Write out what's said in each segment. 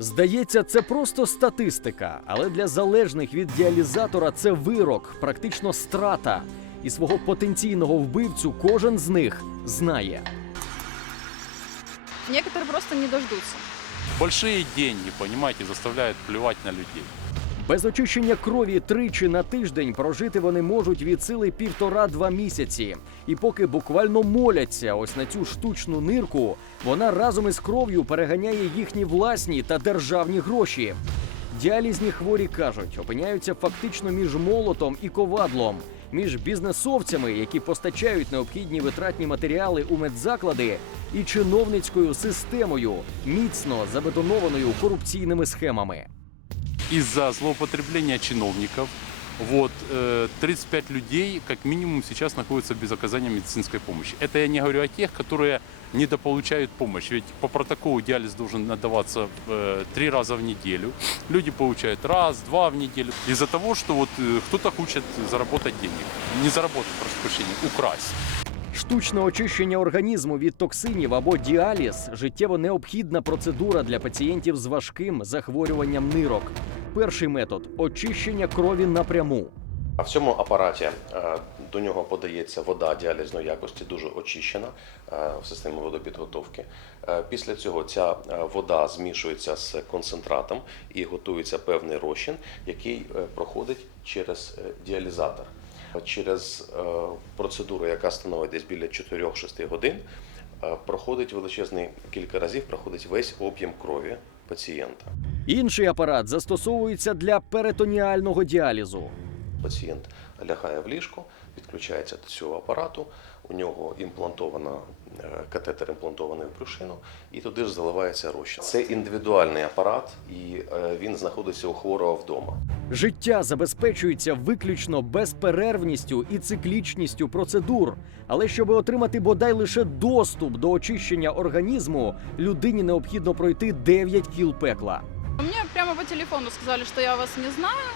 Здається, це просто статистика, але для залежних від діалізатора це вирок, практично страта. І свого потенційного вбивцю кожен з них знає. Некоторые просто не дождутся. Большие деньги, понимаете, заставляют плевать на людей. Без очищення крові тричі на тиждень прожити вони можуть від сили півтора-два місяці. І поки буквально моляться ось на цю штучну нирку, вона разом із кров'ю переганяє їхні власні та державні гроші. Діалізні хворі кажуть, опиняються фактично між молотом і ковадлом, між бізнесовцями, які постачають необхідні витратні матеріали у медзаклади, і чиновницькою системою, міцно забетонованою корупційними схемами Из-за злоупотребления чиновников вот, э, 35 людей как минимум сейчас находятся без оказания медицинской помощи. Это я не говорю о тех, которые недополучают помощь. Ведь по протоколу диализ должен надаваться э, три раза в неделю. Люди получают раз, два в неделю. Из-за того, что вот э, кто-то хочет заработать денег. Не заработать, прошу прощения, украсть. Штучне очищення організму від токсинів або діаліз життєво необхідна процедура для пацієнтів з важким захворюванням нирок. Перший метод очищення крові напряму. А в цьому апараті е, до нього подається вода діалізної якості, дуже очищена е, в системі водопідготовки. Е, Після цього ця вода змішується з концентратом і готується певний розчин, який проходить через діалізатор. Через процедуру, яка становить десь біля 4-6 годин, проходить величезний кілька разів, проходить весь об'єм крові пацієнта. Інший апарат застосовується для перитоніального діалізу. Пацієнт лягає в ліжко, підключається до цього апарату, у нього імплантована катетер імплантований в брюшину, і туди ж заливається розчин. Це індивідуальний апарат, і е, він знаходиться у хворого вдома. Життя забезпечується виключно безперервністю і циклічністю процедур. Але щоб отримати бодай лише доступ до очищення організму, людині необхідно пройти 9 кіл пекла. Мне прямо по телефону сказали, что я вас не знаю,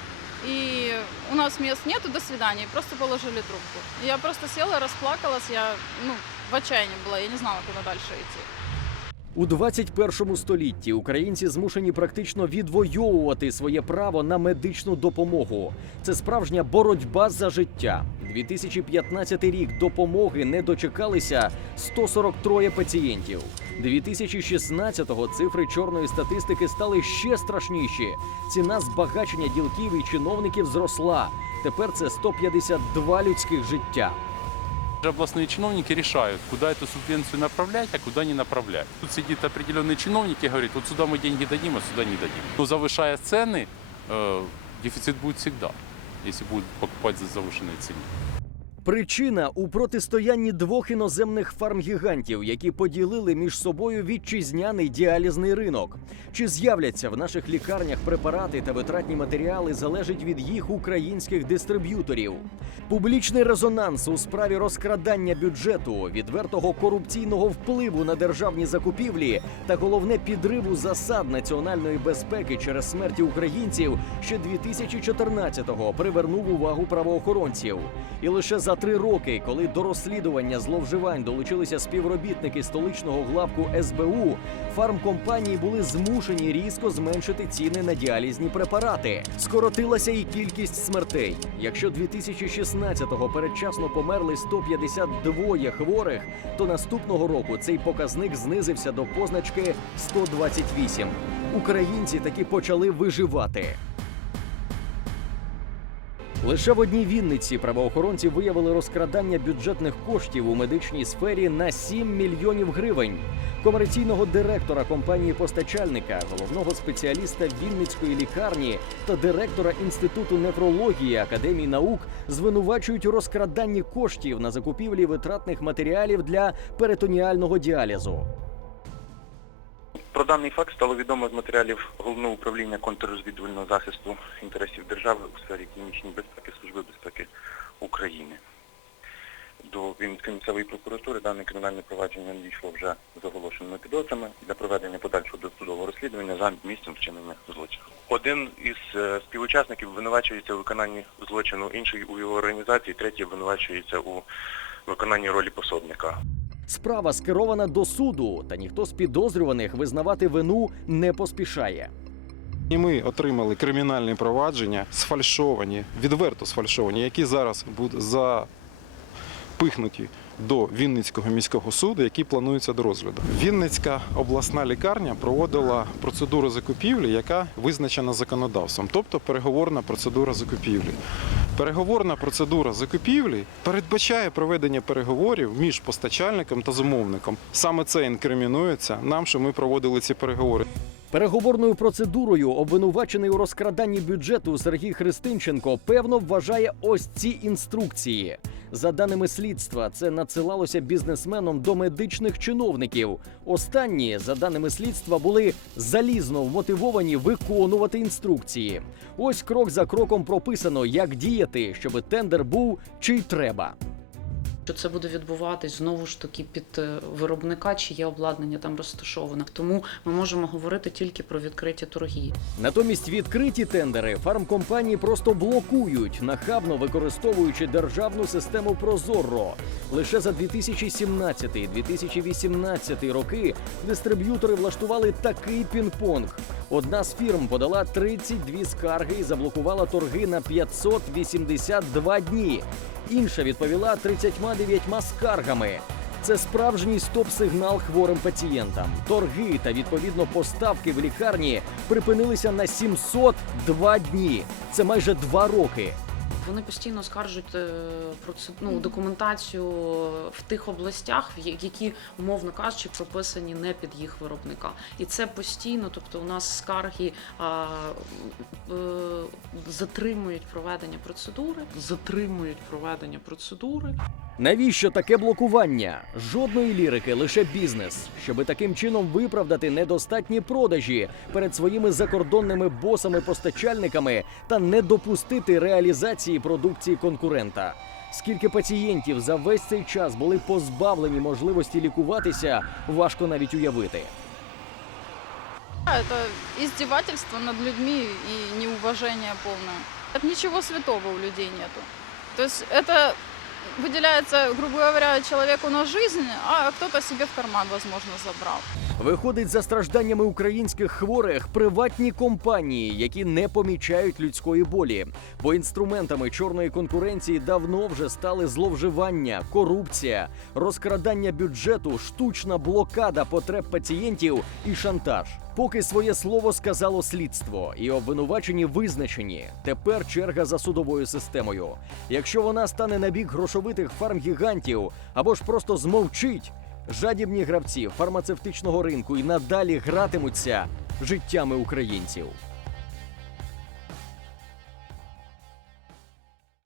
и у нас мест нету, до свидания, и просто положили трубку. Я просто села, расплакалась, я ну, в отчаянии была, я не знала, куда дальше идти. У 21 столітті українці змушені практично відвоювати своє право на медичну допомогу. Це справжня боротьба за життя. 2015 рік допомоги не дочекалися 143 пацієнтів. 2016-го цифри чорної статистики стали ще страшніші. Ціна збагачення ділків і чиновників зросла. Тепер це 152 людських життя. Областные чиновники решают, куда эту субвенцию направлять, а куда не направлять. Тут сидит определенный чиновник и говорит, вот сюда мы деньги дадим, а сюда не дадим. Но завышая цены, э, дефицит будет всегда, если будут покупать за завышенные цены. Причина у протистоянні двох іноземних фармгігантів, які поділили між собою вітчизняний діалізний ринок. Чи з'являться в наших лікарнях препарати та витратні матеріали залежить від їх українських дистриб'юторів. Публічний резонанс у справі розкрадання бюджету, відвертого корупційного впливу на державні закупівлі та головне підриву засад національної безпеки через смерті українців ще 2014-го привернув увагу правоохоронців. І лише за три роки, коли до розслідування зловживань долучилися співробітники столичного главку СБУ, фармкомпанії були змушені різко зменшити ціни на діалізні препарати. Скоротилася і кількість смертей. Якщо 2016-го передчасно померли 152 хворих, то наступного року цей показник знизився до позначки 128. Українці таки почали виживати. Лише в одній Вінниці правоохоронці виявили розкрадання бюджетних коштів у медичній сфері на 7 мільйонів гривень. Комерційного директора компанії постачальника, головного спеціаліста Вінницької лікарні та директора інституту нефрології Академії наук звинувачують у розкраданні коштів на закупівлі витратних матеріалів для перитоніального діалізу. Про даний факт стало відомо з матеріалів Головного управління контррозвідувального захисту інтересів держави у сфері економічної безпеки Служби безпеки України. До Вінницької місцевої прокуратури дане кримінальне провадження надійшло вже з оголошеними підозрами для проведення подальшого досудового розслідування за місцем вчинення злочину. Один із е, співучасників обвинувачується у виконанні злочину, інший у його організації, третій обвинувачується у виконанні ролі пособника. Справа скерована до суду, та ніхто з підозрюваних визнавати вину не поспішає. І ми отримали кримінальні провадження, сфальшовані, відверто сфальшовані, які зараз будуть запихнуті до Вінницького міського суду, які плануються до розгляду. Вінницька обласна лікарня проводила процедуру закупівлі, яка визначена законодавством, тобто переговорна процедура закупівлі. Переговорна процедура закупівлі передбачає проведення переговорів між постачальником та замовником. Саме це інкримінується нам, що ми проводили ці переговори. Переговорною процедурою обвинувачений у розкраданні бюджету Сергій Христинченко певно вважає ось ці інструкції. За даними слідства, це надсилалося бізнесменом до медичних чиновників. Останні, за даними слідства, були залізно вмотивовані виконувати інструкції. Ось крок за кроком прописано, як діяти, щоб тендер був чий треба. Що це буде відбуватись знову ж таки під е, виробника, чи є обладнання там розташоване. Тому ми можемо говорити тільки про відкриті торги. Натомість відкриті тендери фармкомпанії просто блокують, нахабно використовуючи державну систему Прозоро. Лише за 2017-2018 роки дистриб'ютори влаштували такий пінг-понг. Одна з фірм подала 32 скарги і заблокувала торги на 582 дні. Інша відповіла 39 скаргами. Це справжній стоп-сигнал хворим пацієнтам. Торги та відповідно поставки в лікарні припинилися на 702 дні. Це майже два роки. Вони постійно скаржуть про це ну, документацію в тих областях, в які, умовно кажучи, прописані не під їх виробника. І це постійно, тобто у нас скарги а, е, затримують проведення процедури, затримують проведення процедури. Навіщо таке блокування? Жодної лірики, лише бізнес, щоби таким чином виправдати недостатні продажі перед своїми закордонними босами-постачальниками та не допустити реалізації продукції конкурента. Скільки пацієнтів за весь цей час були позбавлені можливості лікуватися, важко навіть уявити. Да, Это издевательство над людьми и неуважение полное. Это ничего святого у людей нету. То есть это выделяется, грубо говоря, человеку на жизнь, а кто-то себе в карман, возможно, забрал. Виходить, за стражданнями українських хворих приватні компанії, які не помічають людської болі. Бо інструментами чорної конкуренції давно вже стали зловживання, корупція, розкрадання бюджету, штучна блокада потреб пацієнтів і шантаж. Поки своє слово сказало слідство, і обвинувачені визначені. Тепер черга за судовою системою. Якщо вона стане на бік грошовитих фармгігантів або ж просто змовчить, жадібні гравці фармацевтичного ринку і надалі гратимуться життями українців.